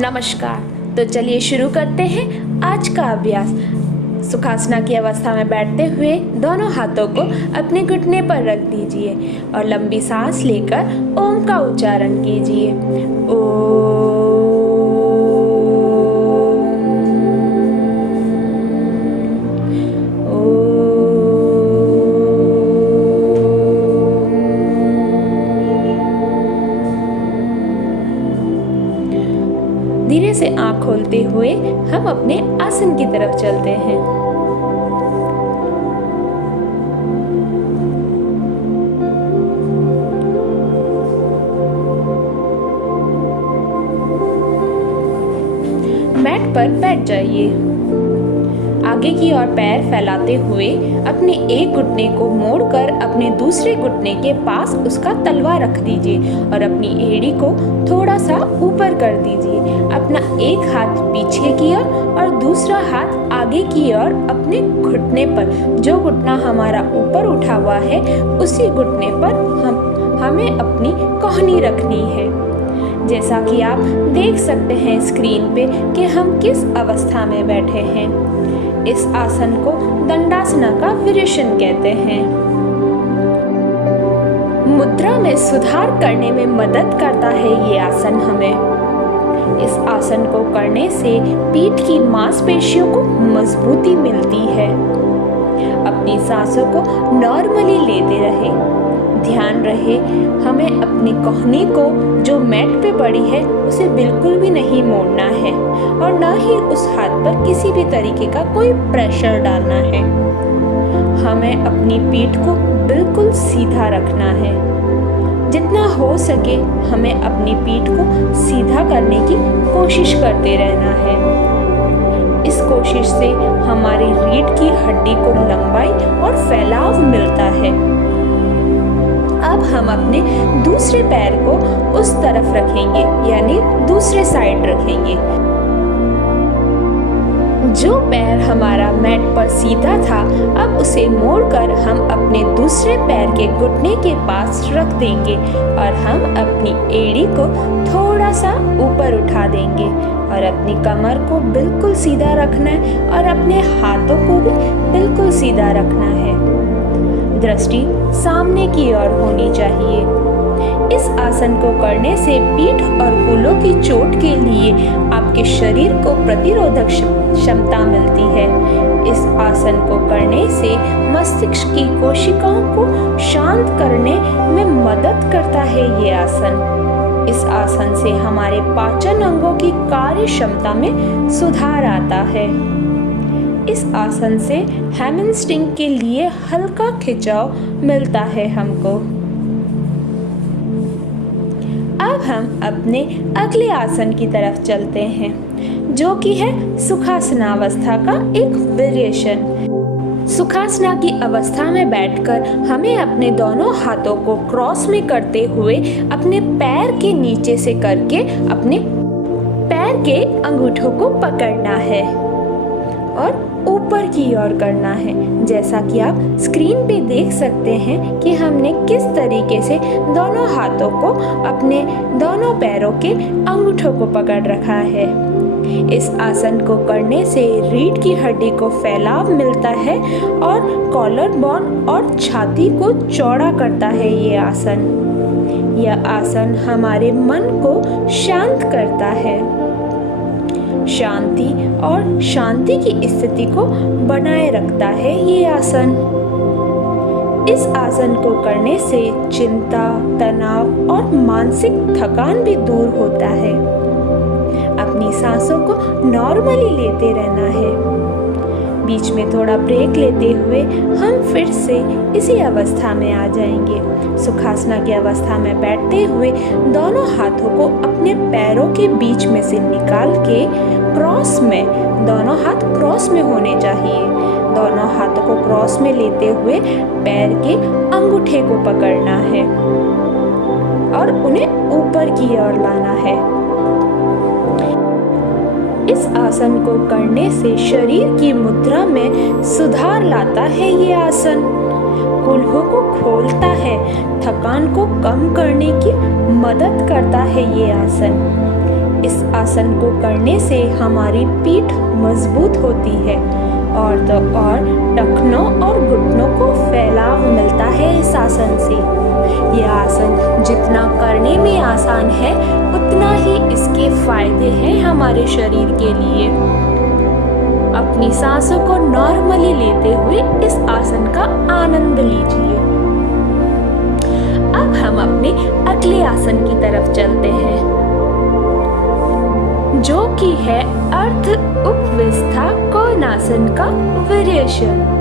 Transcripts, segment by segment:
नमस्कार। तो चलिए शुरू करते हैं आज का अभ्यास। सुखासना की अवस्था में बैठते हुए दोनों हाथों को अपने घुटने पर रख दीजिए और लंबी सांस लेकर ओम का उच्चारण कीजिए। धीरे से आँख खोलते हुए हम अपने आसन की तरफ चलते हैं। मैट पर बैठ जाइए। आगे की ओर पैर फैलाते हुए अपने एक घुटने को मोड़कर अपने दूसरे घुटने के पास उसका तलवा रख दीजिए और अपनी एड़ी को थोड़ा सा ऊपर कर दीजिए। अपना एक हाथ पीछे की ओर और दूसरा हाथ आगे की ओर अपने घुटने पर, जो घुटना हमारा ऊपर उठा हुआ है उसी घुटने पर हमें अपनी कोहनी रखनी है। जैसा कि आप देख सकते हैं स्क्रीन पे कि हम किस अवस्था में बैठे हैं। इस आसन को दंडासना का विरेचन कहते हैं। मुद्रा में सुधार करने में मदद करता है ये आसन हमें। इस आसन को करने से पीठ की मांसपेशियों को मजबूती मिलती है। अपनी सांसों को नॉर्मली लेते रहे। ध्यान रहे हमें अपनी कोहनी को जो मैट पे पड़ी है उसे बिल्कुल भी नहीं मोड़ना है और न ही उस हाथ पर किसी भी तरीके का कोई प्रेशर डालना है। हमें अपनी पीठ को बिल्कुल सीधा रखना है। जितना हो सके हमें अपनी पीठ को सीधा करने की कोशिश करते रहना है। इस कोशिश से हमारी रीढ़ की हड्डी को लंबाई और फैलाव मिलता है। अब हम अपने दूसरे पैर को उस तरफ रखेंगे, यानी दूसरे साइड रखेंगे। जो पैर हमारा मैट पर सीधा था अब उसे मोड़कर हम अपने दूसरे पैर के घुटने के पास रख देंगे और हम अपनी एड़ी को थोड़ा सा ऊपर उठा देंगे और अपनी कमर को बिल्कुल सीधा रखना है और अपने हाथों को भी बिल्कुल सीधा रखना है। दृष्टि सामने की ओर होनी चाहिए। इस आसन को करने से पीठ और कूल्हों की चोट के लिए आपके शरीर को प्रतिरोधक क्षमता मिलती है। इस आसन को करने से मस्तिष्क की कोशिकाओं को शांत करने में मदद करता है ये आसन। इस आसन से हमारे पाचन अंगों की कार्य क्षमता में सुधार आता है। इस आसन से हैमस्ट्रिंग के लिए हल्का खिंचाव मिलता है हमको। अब हम अपने अगले आसन की तरफ चलते हैं, जो कि है सुखासनावस्था का एक वेरिएशन। सुखासना की अवस्था में बैठकर हमें अपने दोनों हाथों को क्रॉस में करते हुए अपने पैर के नीचे से करके अपने पैर के अंगूठों को पकड़ना है और ऊपर की ओर करना है। जैसा कि आप स्क्रीन पे देख सकते हैं कि हमने किस तरीके से दोनों हाथों को अपने दोनों पैरों के अंगूठों को पकड़ रखा है। इस आसन को करने से रीढ़ की हड्डी को फैलाव मिलता है और कॉलर बोन और छाती को चौड़ा करता है ये आसन। यह आसन हमारे मन को शांत करता है। शांति और शांति की स्थिति को बनाए रखता है ये आसन। इस आसन को करने से चिंता, तनाव और मानसिक थकान भी दूर होता है। अपनी सांसों को नॉर्मली लेते रहना है। बीच में थोड़ा ब्रेक लेते हुए हम फिर से इसी अवस्था में आ जाएंगे। सुखासना की अवस्था में बैठते हुए दोनों हाथों को अपने पैरों के बीच में से निकाल के क्रॉस में, दोनों हाथ क्रॉस में होने चाहिए। दोनों हाथों को क्रॉस में लेते हुए पैर के अंगूठे को पकड़ना है और उन्हें ऊपर की ओर लाना है। इस आसन को करने से शरीर की मुद्रा में सुधार लाता है ये आसन। कूल्हों को खोलता है, थकान को कम करने की मदद करता है ये आसन। इस आसन को करने से हमारी पीठ मजबूत होती है और तो और टखनों और घुटनों को फैलाव मिलता है इस आसन से। यह आसन जितना करने में आसान है उतना ही इसके फायदे हैं हमारे शरीर के लिए। अपनी सांसों को नॉर्मली लेते हुए इस आसन का आनंद लीजिए। अब हम अपने अगले आसन की तरफ चलते हैं, जो कि है अर्ध उपविस्था कोणासन का वेरिएशन।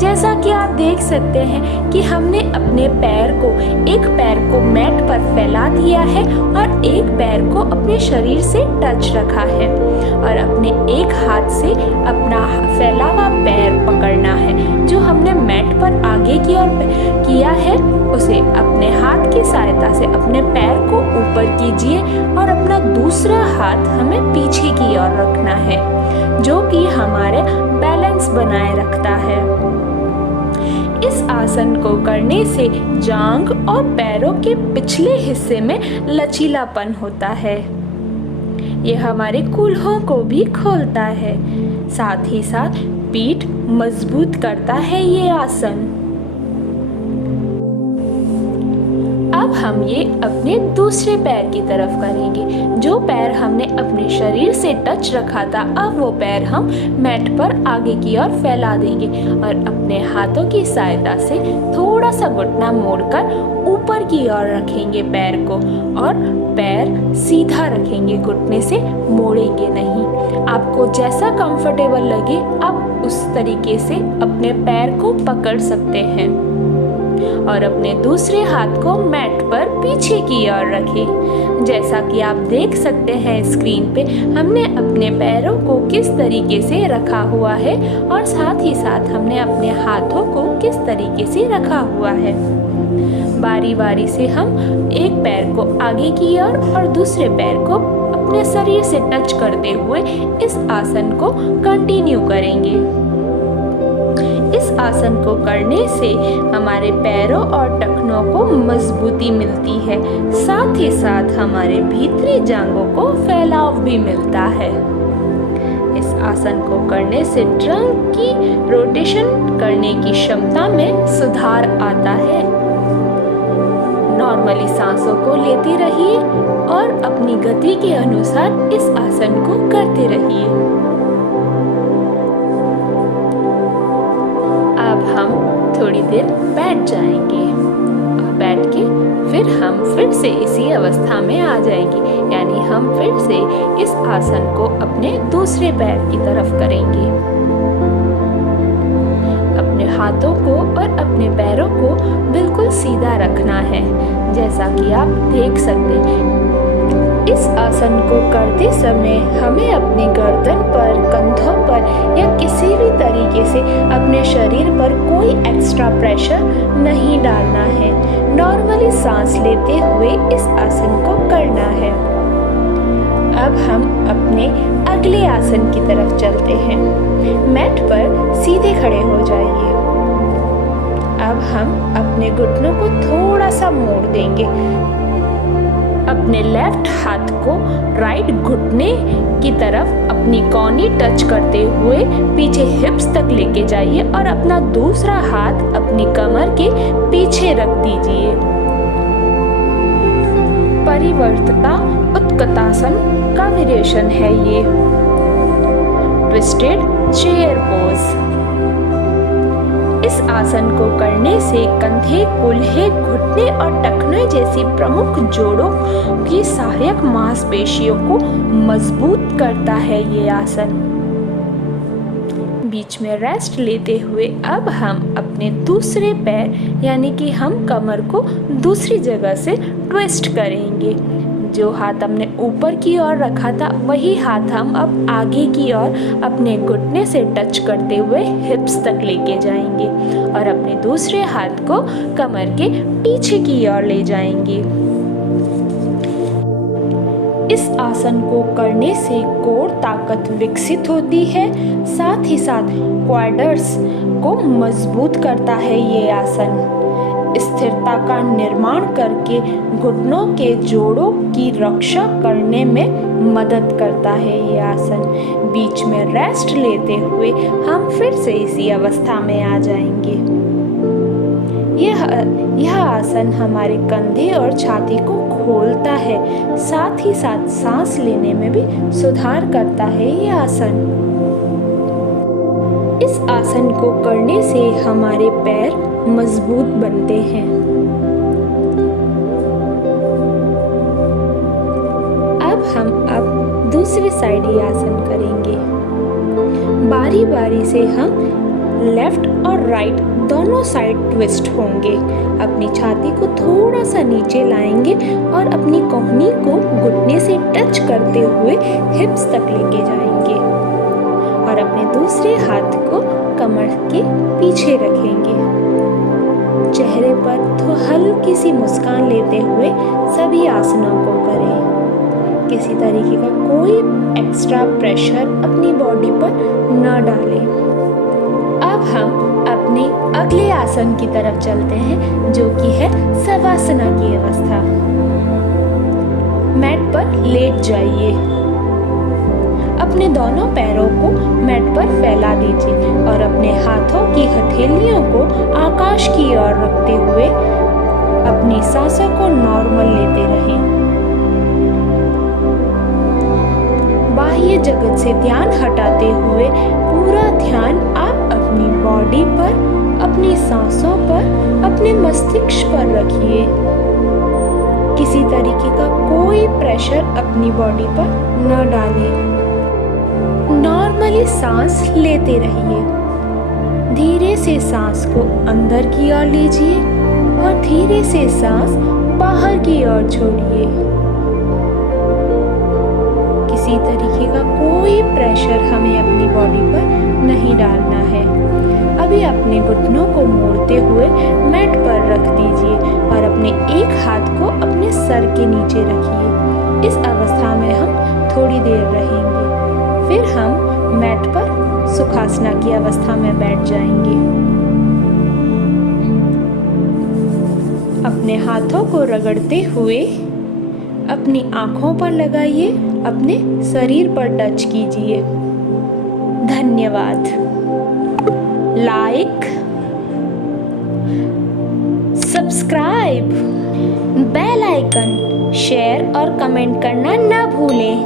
जैसा कि आप देख सकते हैं कि हमने अपने एक पैर को मैट पर फैला दिया है और एक पैर को अपने शरीर से टच रखा है और अपने एक हाथ से अपना फैला हुआ पैर पकड़ना है। जो हमने मैट पर आगे की ओर किया है उसे अपने हाथ की सहायता से अपने पैर को ऊपर कीजिए और अपना दूसरा हाथ हमें पीछे की ओर रखना है, जो कि हमारे बैलेंस बनाए रखता है। इस आसन को करने से जांघ और पैरों के पिछले हिस्से में लचीलापन होता है। यह हमारे कूल्हों को भी खोलता है, साथ ही साथ पीठ मजबूत करता है ये आसन। अब हम ये अपने दूसरे पैर की तरफ करेंगे। जो पैर हमने अपने शरीर से टच रखा था, अब वो पैर हम मैट पर आगे की ओर फैला देंगे और अपने हाथों की सहायता से थोड़ा सा घुटना मोड़कर ऊपर की ओर रखेंगे पैर को और पैर सीधा रखेंगे, घुटने से मोड़ेंगे नहीं। आपको जैसा कंफर्टेबल लगे आप उस तरीके से अपने पैर को पकड़ सकते हैं और अपने दूसरे हाथ को मैट पर पीछे की ओर रखें। जैसा कि आप देख सकते हैं स्क्रीन पे, हमने अपने पैरों को किस तरीके से रखा हुआ है और साथ ही साथ हमने अपने हाथों को किस तरीके से रखा हुआ है। बारी बारी से हम एक पैर को आगे की ओर और दूसरे पैर को अपने शरीर से टच करते हुए इस आसन को कंटिन्यू करेंगे। इस आसन को करने से हमारे पैरों और टखनों को मजबूती मिलती है, साथ ही साथ हमारे भीतरी जांघों को फैलाव भी मिलता है। इस आसन को करने से ट्रंक की रोटेशन करने की क्षमता में सुधार आता है। नॉर्मली सांसों को लेते रहिए और अपनी गति के अनुसार इस आसन को करते रहिए। अब हम थोड़ी देर बैठ जाएंगे और बैठ के फिर से इसी अवस्था में आ जाएंगे, यानी हम फिर से इस आसन को अपने दूसरे पैर की तरफ करेंगे। अपने हाथों को और अपने पैरों को बिल्कुल सीधा रखना है, जैसा कि आप देख सकते हैं। इस आसन को करते समय हमें अपनी गर्दन पर, कंधों पर या किसी भी तरीके से अपने शरीर पर कोई एक्स्ट्रा प्रेशर नहीं डालना है। नॉर्मली सांस लेते हुए इस आसन को करना है। अब हम अपने अगले आसन की तरफ चलते हैं। मैट पर सीधे खड़े हो जाइए। अब हम अपने घुटनों को थोड़ा सा मोड़ देंगे। अपने लेफ्ट हाथ को राइट घुटने की तरफ अपनी कॉनी टच करते हुए पीछे हिप्स तक लेके जाइए और अपना दूसरा हाथ अपनी कमर के पीछे रख दीजिए। परिवर्तिता उत्कटासन का वेरिएशन है ये, ट्विस्टेड चेयर पोज। इस आसन को करने से कंधे, कूल्हे, घुटने और टखने जैसी प्रमुख जोड़ों की सहायक मांसपेशियों को मजबूत करता है ये आसन। बीच में रेस्ट लेते हुए अब हम अपने दूसरे पैर यानी कि हम कमर को दूसरी जगह से ट्विस्ट करेंगे। जो हाथ हमने ऊपर की ओर रखा था वही हाथ हम अब आगे की ओर अपने घुटने से टच करते हुए हिप्स तक लेके जाएंगे और अपने दूसरे हाथ को कमर के पीछे की ओर ले जाएंगे। इस आसन को करने से कोर ताकत विकसित होती है, साथ ही साथ क्वाड्स को मजबूत करता है ये आसन। स्थिरता का निर्माण करके घुटनों के जोड़ों की रक्षा करने में मदद करता है ये आसन। बीच में रेस्ट लेते हुए हम फिर से इसी अवस्था में आ जाएंगे। यह आसन हमारे कंधे और छाती को खोलता है, साथ ही साथ सांस लेने में भी सुधार करता है ये आसन। इस आसन को करने से हमारे पैर मजबूत बनते हैं। अब दूसरी साइड ये आसन करेंगे। बारी बारी से हम लेफ्ट और राइट दोनों साइड ट्विस्ट होंगे। अपनी छाती को थोड़ा सा नीचे लाएंगे और अपनी कोहनी को घुटने से टच करते हुए हिप्स तक लेके जाएंगे और अपने दूसरे हाथ को कमर के पीछे रखेंगे। चेहरे पर तो हल्की सी मुस्कान लेते हुए सभी आसनों को करें। किसी तरीके का कोई एक्स्ट्रा प्रेशर अपनी बॉडी पर न डालें। अब हम अपने अगले आसन की तरफ चलते हैं, जो कि है शवासना की अवस्था। मैट पर लेट जाइए। अपने दोनों पैरों को मैट पर फैला दीजिए और अपने हाथों की हथेलियों को आकाश की ओर रखते हुए अपनी सांसों को नॉर्मल लेते रहें। बाह्य जगत से ध्यान हटाते हुए पूरा ध्यान आप अपनी बॉडी पर, अपनी सांसों पर, अपने मस्तिष्क पर रखिए। किसी तरीके का कोई प्रेशर अपनी बॉडी पर न डालें। नॉर्मली सांस लेते रहिए। धीरे से सांस को अंदर की ओर लीजिए और धीरे से सांस बाहर की ओर छोड़िए। किसी तरीके का कोई प्रेशर हमें अपनी बॉडी पर नहीं डालना है। अभी अपने घुटनों को मोड़ते हुए मैट पर रख दीजिए और अपने एक हाथ को अपने सर के नीचे रखिए। इस अवस्था में हम थोड़ी देर रहेंगे, फिर हम मैट पर सुखासना की अवस्था में बैठ जाएंगे। अपने हाथों को रगड़ते हुए अपनी आंखों पर लगाइए, अपने शरीर पर टच कीजिए। धन्यवाद। Like, subscribe, bell icon, share और कमेंट करना न भूलें।